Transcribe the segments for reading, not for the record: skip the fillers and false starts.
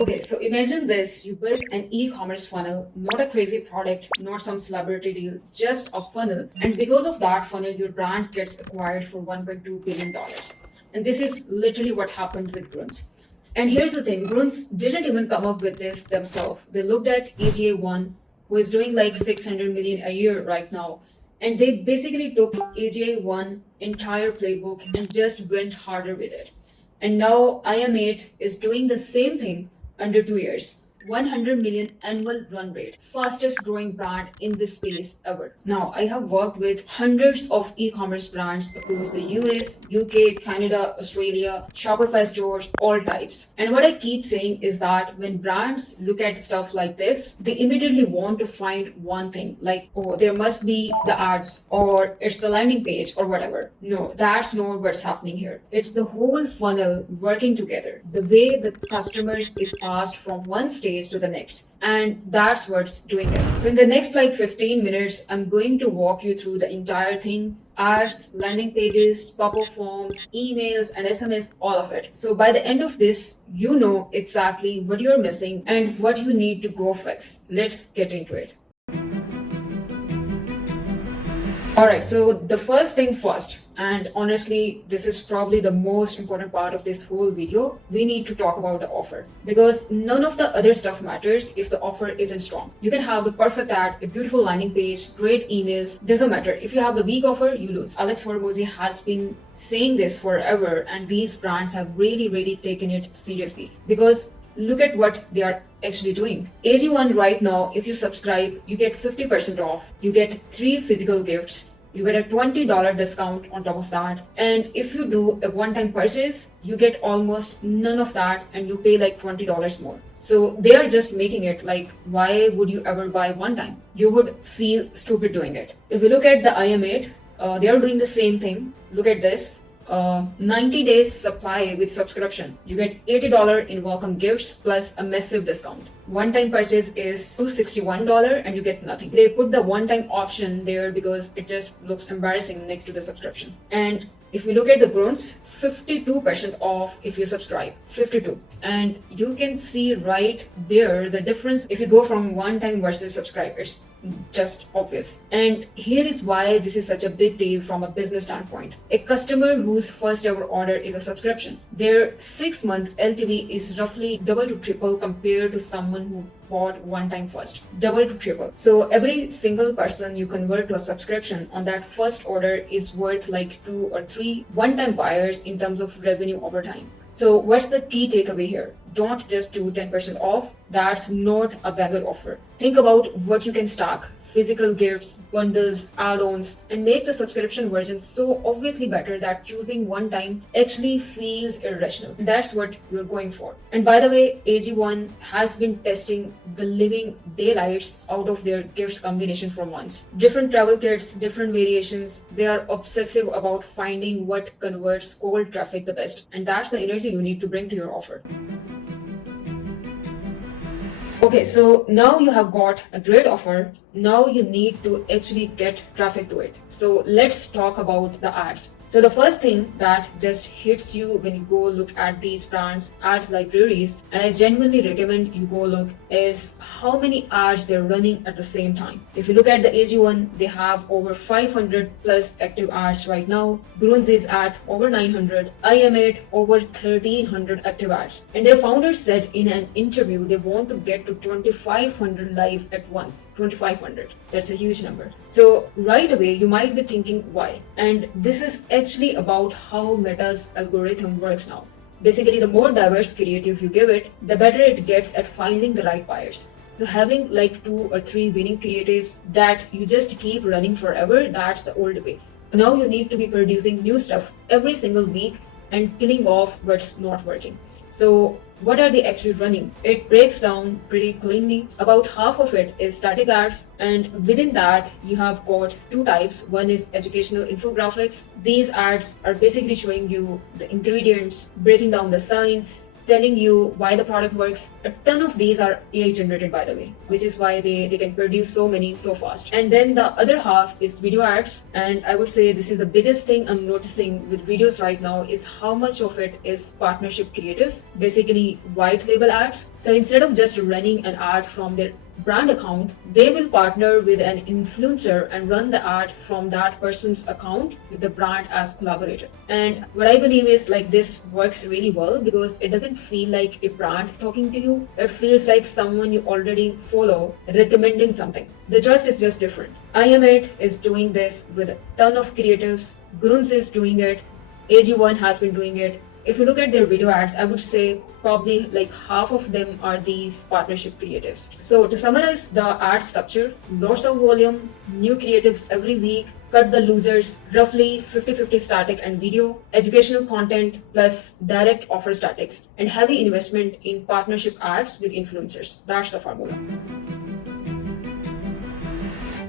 Okay, so imagine this. You build an e-commerce funnel, not a crazy product, not some celebrity deal, just a funnel. And because of that funnel, your brand gets acquired for $1.2 billion. And this is literally what happened with Grüns. And here's the thing, Grüns didn't even come up with this themselves. They looked at AGA1, who is doing like 600 million a year right now. And they basically took AGA1 entire playbook and just went harder with it. And now IM8 is doing the same thing under 2 years. 100 million annual run rate, fastest growing brand in this space ever. Now, I have worked with hundreds of e-commerce brands across the US, UK, Canada, Australia, Shopify stores, all types. And what I keep saying is that when brands look at stuff like this, they immediately want to find one thing, like, oh, there must be the ads, or it's the landing page, or whatever. No, that's not what's happening here. It's the whole funnel working together. The way the customers is passed from one stage to the next, and that's what's doing it. So in the next like 15 minutes, I'm going to walk you through the entire thing: ads, landing pages, pop-up forms, emails, and SMS, all of it. So by the end of this, you know exactly what you're missing and what you need to go fix. Let's get into it. Alright, so the first thing first, and honestly, this is probably the most important part of this whole video, we need to talk about the offer. Because none of the other stuff matters if the offer isn't strong. You can have the perfect ad, a beautiful landing page, great emails, doesn't matter. If you have the weak offer, you lose. Alex Hormozy has been saying this forever, and these brands have really taken it seriously. Because look at what they are actually doing. AG1 right now, if you subscribe, you get 50% off. You get 3 physical gifts. You get a $20 discount on top of that. And if you do a one-time purchase, you get almost none of that and you pay like $20 more. So they are just making it like, why would you ever buy one time? You would feel stupid doing it. If you look at the IM8, they are doing the same thing. Look at this. 90 days supply with subscription. You get $80 in welcome gifts plus a massive discount. One-time purchase is $261 and you get nothing. They put the one-time option there because it just looks embarrassing next to the subscription. And if we look at the Grüns, 52% off if you subscribe. 52. And you can see right there the difference if you go from one-time versus subscribe. It's just obvious. And here is why this is such a big deal from a business standpoint. A customer whose first ever order is a subscription, their 6-month LTV is roughly double to triple compared to someone who bought one time first. Double to triple. So every single person you convert to a subscription on that first order is worth like 2 or 3 one-time buyers in terms of revenue over time. So what's the key takeaway here? Don't just do 10% off. That's not a beggar offer. Think about what you can stack. Physical gifts, bundles, add-ons, and make the subscription version so obviously better that choosing one time actually feels irrational. That's what you're going for. And by the way, AG1 has been testing the living daylights out of their gifts combination for months. Different travel kits, different variations. They are obsessive about finding what converts cold traffic the best. And that's the energy you need to bring to your offer. Okay, so now you have got a great offer. Now you need to actually get traffic to it. So let's talk about the ads. So the first thing that just hits you when you go look at these brands ad libraries, and I genuinely recommend you go look, is how many ads they're running at the same time. If you look at the AG1, they have over 500 plus active ads right now. Grüns is at over 900. IM8 over 1300 active ads. And their founders said in an interview they want to get to 2500 live at once. 2500. That's a huge number. So right away you might be thinking why? And this is actually about how Meta's algorithm works now. Basically, the more diverse creative you give it, the better it gets at finding the right buyers. So having like 2 or 3 winning creatives that you just keep running forever, that's the old way. Now you need to be producing new stuff every single week and killing off what's not working. So what are they actually running? It breaks down pretty cleanly. About half of it is static ads, and within that you have got 2 types. One is educational infographics. These ads are basically showing you the ingredients, breaking down the science, telling you why the product works. A ton of these are AI generated, by the way, which is why they can produce so many so fast. And then the other half is video ads. And I would say this is the biggest thing I'm noticing with videos right now is how much of it is partnership creatives, basically white label ads. So instead of just running an ad from their brand account, they will partner with an influencer and run the ad from that person's account with the brand as collaborator. And what I believe is like this works really well because it doesn't feel like a brand talking to you. It feels like someone you already follow recommending something. The trust is just different. IM8 is doing this with a ton of creatives. Grüns is doing it. AG1 has been doing it. If you look at their video ads, I would say probably like half of them are these partnership creatives. So to summarize the ad structure, lots of volume, new creatives every week, cut the losers, roughly 50-50 static and video, educational content plus direct offer statics, and heavy investment in partnership ads with influencers. That's the formula.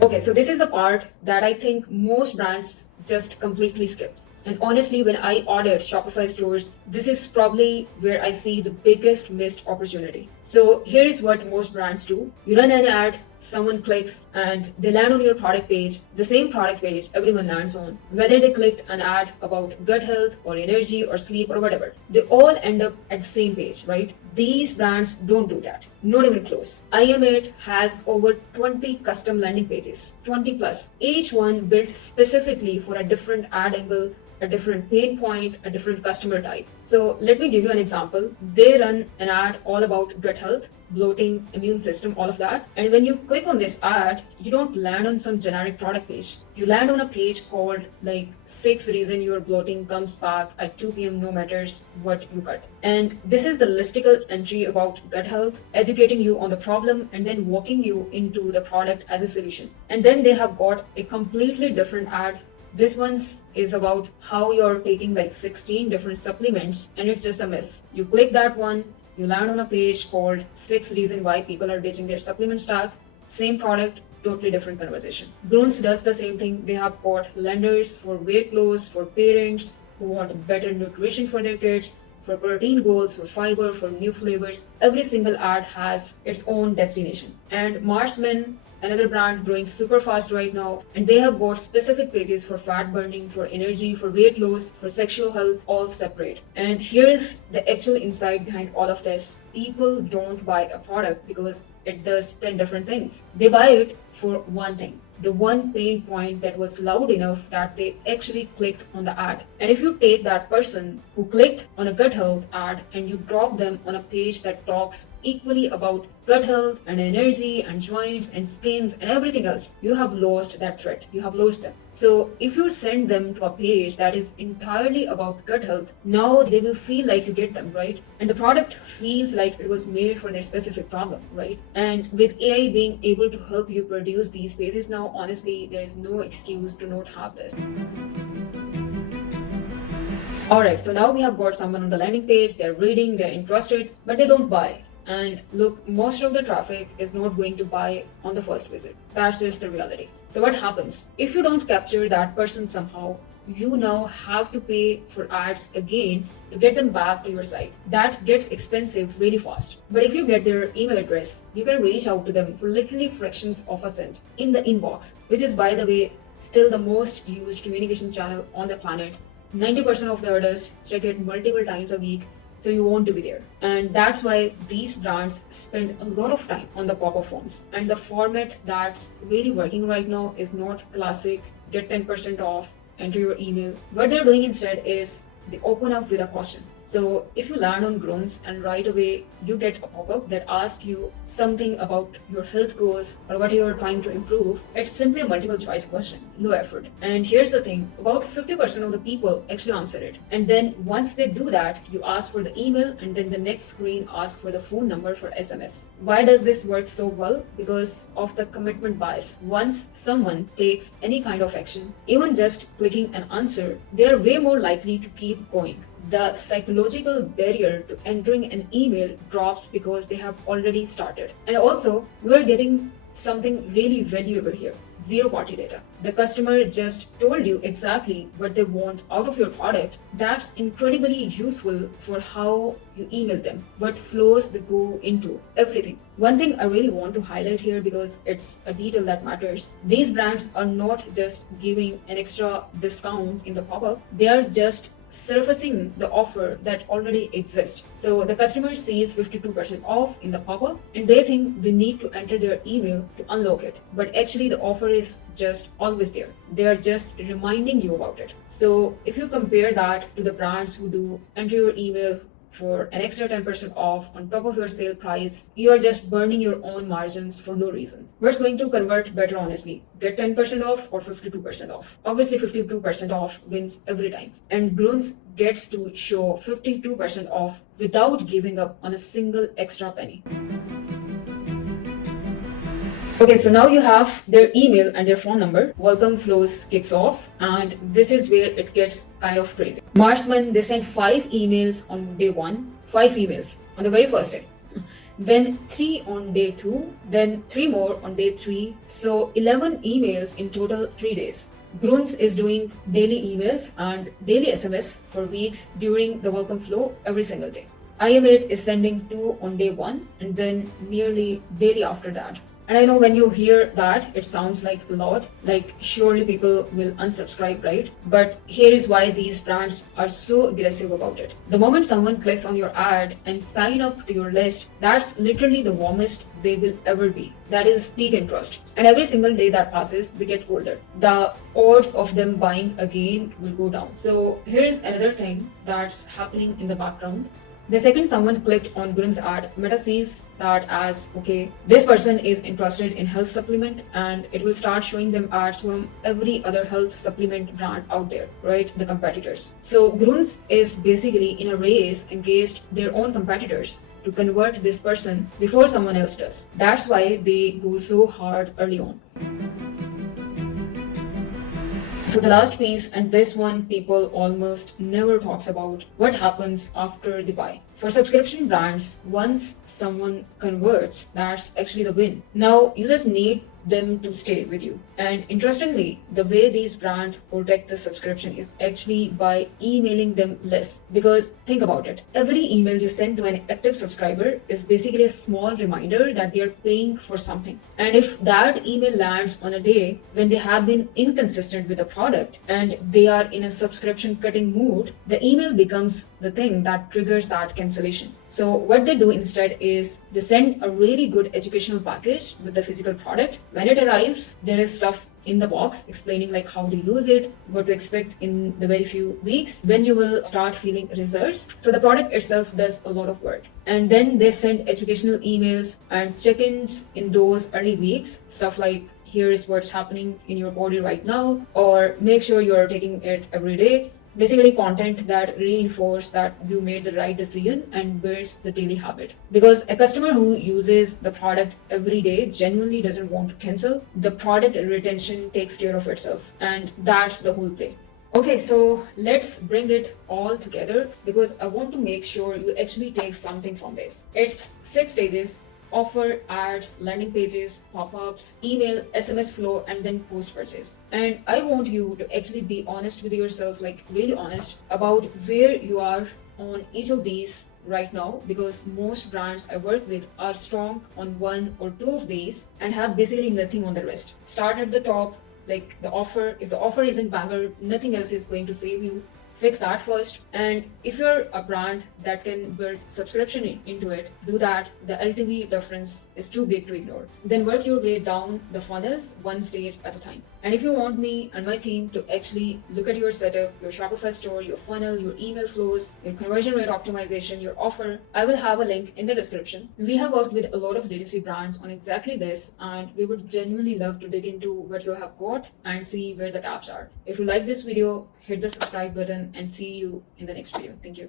Okay, so this is the part that I think most brands just completely skip. And honestly, when I ordered Shopify stores, this is probably where I see the biggest missed opportunity. So here's what most brands do. You run an ad, someone clicks, and they land on your product page, the same product page everyone lands on. Whether they clicked an ad about gut health or energy or sleep or whatever, they all end up at the same page, right? These brands don't do that. Not even close. IM8 has over 20 custom landing pages, 20 plus, each one built specifically for a different ad angle, a different pain point, a different customer type. So let me give you an example. They run an ad all about gut health, bloating, immune system, all of that. And when you click on this ad, you don't land on some generic product page. You land on a page called like 6 reasons your bloating comes back at 2 p.m. no matters what you cut. And this is the listicle entry about gut health, educating you on the problem and then walking you into the product as a solution. And then they have got a completely different ad. This one's is about how you're taking like 16 different supplements and it's just a mess. You click that one, you land on a page called 6 reasons why people are ditching their supplement stack. Same product, totally different conversation. Grüns does the same thing. They have got lenders for weight loss, for parents who want better nutrition for their kids, for protein goals, for fiber, for new flavors. Every single ad has its own destination. And Marsman, another brand growing super fast right now, and they have got specific pages for fat burning, for energy, for weight loss, for sexual health, all separate. And here is the actual insight behind all of this. People don't buy a product because it does 10 different things. They buy it for one thing, the one pain point that was loud enough that they actually clicked on the ad. And if you take that person who clicked on a gut health ad and you drop them on a page that talks equally about gut health and energy and joints and skins and everything else, you have lost that thread. You have lost them. So if you send them to a page that is entirely about gut health, now they will feel like you get them, right? And the product feels like it was made for their specific problem, right? And with AI being able to help you produce these pages now, honestly, there is no excuse to not have this. Alright, so now we have got someone on the landing page, they're reading, they're interested, but they don't buy. And look, most of the traffic is not going to buy on the first visit. That's just the reality. So what happens? If you don't capture that person somehow, you now have to pay for ads again to get them back to your site. That gets expensive really fast. But if you get their email address, you can reach out to them for literally fractions of a cent in the inbox, which is, by the way, still the most used communication channel on the planet. 90% of the orders check it multiple times a week, so you want to be there. And that's why these brands spend a lot of time on the pop-up forms. And the format that's really working right now is not classic, get 10% off, enter your email. What they're doing instead is they open up with a question. So if you land on Grüns and right away you get a pop-up that asks you something about your health goals or what you're trying to improve, it's simply a multiple choice question, low effort. And here's the thing, about 50% of the people actually answer it. And then once they do that, you ask for the email and then the next screen asks for the phone number for SMS. Why does this work so well? Because of the commitment bias. Once someone takes any kind of action, even just clicking an answer, they are way more likely to keep going. The psychological barrier to entering an email drops because they have already started. And also, we're getting something really valuable here. Zero party data. The customer just told you exactly what they want out of your product. That's incredibly useful for how you email them, what flows they go into, everything. One thing I really want to highlight here, because it's a detail that matters. These brands are not just giving an extra discount in the pop-up, they are just surfacing the offer that already exists. So the customer sees 52% off in the pop-up and they think they need to enter their email to unlock it. But actually the offer is just always there. They are just reminding you about it. So if you compare that to the brands who do enter your email for an extra 10% off on top of your sale price, you are just burning your own margins for no reason. What's going to convert better, honestly? Get 10% off or 52% off? Obviously 52% off wins every time. And Grüns gets to show 52% off without giving up on a single extra penny. Okay, so now you have their email and their phone number. Welcome Flows kicks off, and this is where it gets kind of crazy. Marksman, they sent 5 emails on day 1, 5 emails on the very first day. Then 3 on day 2, then 3 more on day 3. So 11 emails in total 3 days. Grüns is doing daily emails and daily SMS for weeks during the welcome flow every single day. IM8 is sending 2 on day 1 and then nearly daily after that. And I know when you hear that, it sounds like a lot, like surely people will unsubscribe, right? But here is why these brands are so aggressive about it. The moment someone clicks on your ad and sign up to your list, that's literally the warmest they will ever be. That is peak interest. And every single day that passes, they get colder. The odds of them buying again will go down. So here is another thing that's happening in the background. The second someone clicked on Grüns ad, Meta sees that as, okay, this person is interested in health supplement, and it will start showing them ads from every other health supplement brand out there, right? The competitors. So Grüns is basically in a race against their own competitors to convert this person before someone else does. That's why they go so hard early on. So the last piece, and this one people almost never talks about, what happens after they buy. For subscription brands, once someone converts, that's actually the win. Now you just need them to stay with you. And interestingly, the way these brands protect the subscription is actually by emailing them less. Because think about it, every email you send to an active subscriber is basically a small reminder that they are paying for something. And if that email lands on a day when they have been inconsistent with the product and they are in a subscription cutting mood, the email becomes the thing that triggers that cancellation. So what they do instead is they send a really good educational package with the physical product. When it arrives, there is stuff in the box explaining like how to use it, what to expect in the very few weeks, when you will start feeling results. So the product itself does a lot of work. And then they send educational emails and check-ins in those early weeks, stuff like here is what's happening in your body right now, or make sure you're taking it every day. Basically content that reinforces that you made the right decision and builds the daily habit. Because a customer who uses the product every day genuinely doesn't want to cancel. The product retention takes care of itself, and that's the whole play. Okay, so let's bring it all together because I want to make sure you actually take something from this. It's 6 stages: offer, ads, landing pages, pop-ups, email, SMS flow, and then post-purchase. And I want you to actually be honest with yourself, like really honest about where you are on each of these right now, because most brands I work with are strong on 1 or 2 of these and have basically nothing on the rest. Start at the top, like the offer. If the offer isn't banger, nothing else is going to save you. Fix that first. And if you're a brand that can build subscription into it, do that. The LTV difference is too big to ignore. Then work your way down the funnels 1 stage at a time. And if you want me and my team to actually look at your setup, your Shopify store, your funnel, your email flows, your conversion rate optimization, your offer, I will have a link in the description. We have worked with a lot of D2C brands on exactly this, and we would genuinely love to dig into what you have got and see where the gaps are. If you like this video, hit the subscribe button and see you in the next video. Thank you.